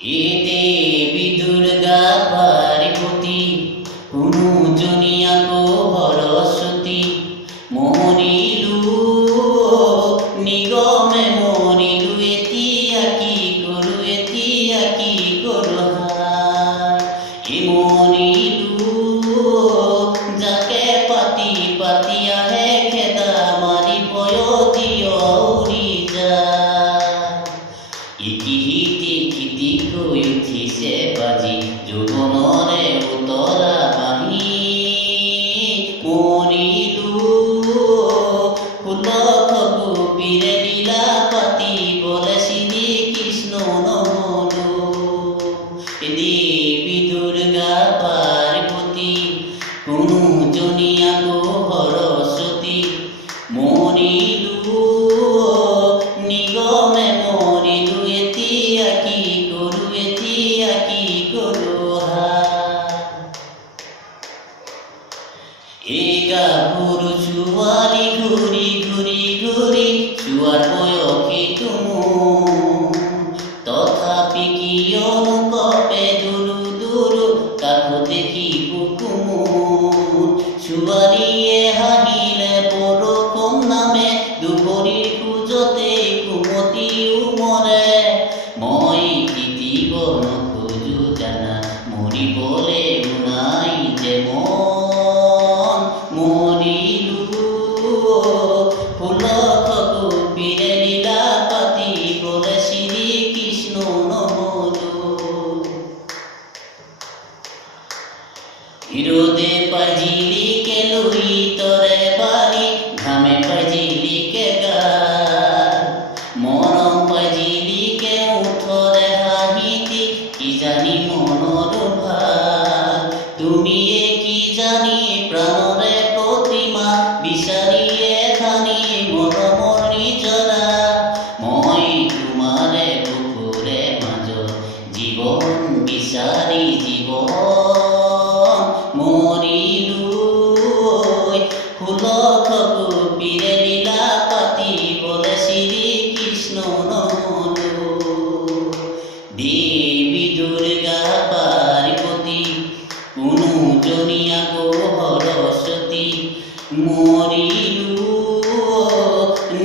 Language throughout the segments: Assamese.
এ দেবী দুর্গা পার্বতী কুনুজনিয়াকো সরস্বতী মরিলু নিগমে মরিলু এতিয়া কি করু হায় এ মরিলু যাকে পাতি পাতি আহে খেদা মারি পয়তি উৰি যায় ইতিহিতি খিতি কৈ উঠিছে বাজি যৌৱনৰে উতলা বাঁহী মৰিলো ষোলশ গোপীৰে লীলা পাতিবলে শ্ৰী কৃষ্ণ নহলো দেৱী দুৰ্গা পাৰ্বতী কুনুজনিয়াকো সৰস্বতী মৰিলো নিগমে মৰিলো এতিয়া কি কৰো এই গাভৰু ছোৱালী ঘূৰি চোৱাৰ বয়সীটো মোৰ তথাপি কিয়নো কপে দুৰু কাকো দেখি বুকু মোৰ ছোৱালীয়ে হাঁহিলে বৰষুণ নামে দুবৰিৰ খোজতে কুমতি উমৰে মই তিতিব নোখোজো জানা মৰিবলে নাই যে মন মৰিলো ষোলশ গোপীৰে লীলা পাতিবলে শ্ৰী কৃষ্ণ নহলো হিৰদে পাজিলিকে লৈ তৰে বালি ঘামে পাজিলিকে গাল মৰম পাজিলিকে মুঠৰে হাঁহিতি কিজানি মনৰ ভাল তুমিয়ে কিজানি প্ৰাণৰে প্ৰতিমা বিচাৰিয়ে ধানি মৰমৰ নিজৰা মই তোমাৰে বুকুৰে মাজত জীৱন বিচাৰি জীৱন মৰিলো ষোলশ গোপীৰে লীলা পাতিবলে শ্ৰী কৃষ্ণ নহলো দেৱী দুৰ্গা পাৰ্বতী কুনুজনিয়াকো সৰস্বতী মৰিলো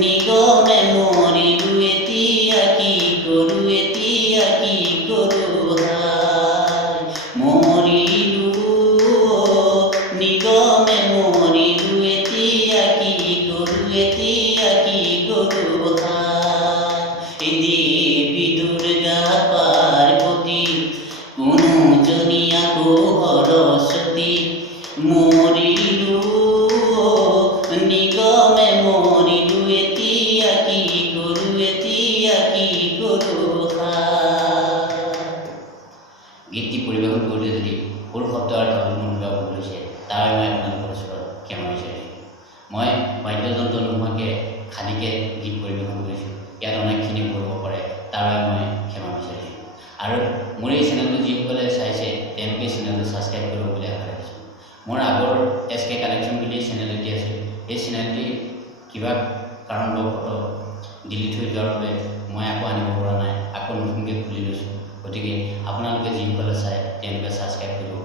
নিগমে মৰিলো এতিয়া কি কৰো হায় মৰিলো নিগমে মৰিলো এতিয়া কি কৰো হায় দেৱী দুৰ্গা পাৰ্বতী কুনুজনিয়াকো সৰস্বতী মৰিলো নিগমে মৰিলো এতিয়া কি কৰো হায় গীতটি পৰিৱেশন কৰোঁতে যদি সৰু শব্দ আৰু ধৰ্মমূলক ভুল হৈছে তাৰ মই আপোনালোকৰ ওচৰত ক্ষমা বিচাৰিছোঁ মই বাদ্যযন্ত্ৰ নোহোৱাকৈ খালীকৈ গীত পৰিৱেশন কৰিছোঁ ইয়াত অনেকখিনি ভুল হ'ব পাৰে তাৰ বাবে মই ক্ষমা বিচাৰিছোঁ আৰু মোৰ এই চেনেলটো যিসকলে চাইছে তেওঁলোকে চেনেলটো ছাবস্ক্ৰাইব কৰিব বুলি আশা ৰাখিছোঁ মোৰ আগৰ SK কালেকশ্যন বুলি চেনেল এটি আছিল এই চেনেলটি কিবা কাৰণবশতঃ ডিলিট হৈ যোৱাৰ বাবে মই আকৌ আনিব পৰা নাই আকৌ নতুনকৈ খুলি লৈছোঁ গতিকে আপোনালোকে যিসকলে চায় তেওঁলোকে ছাবস্ক্ৰাইব কৰিব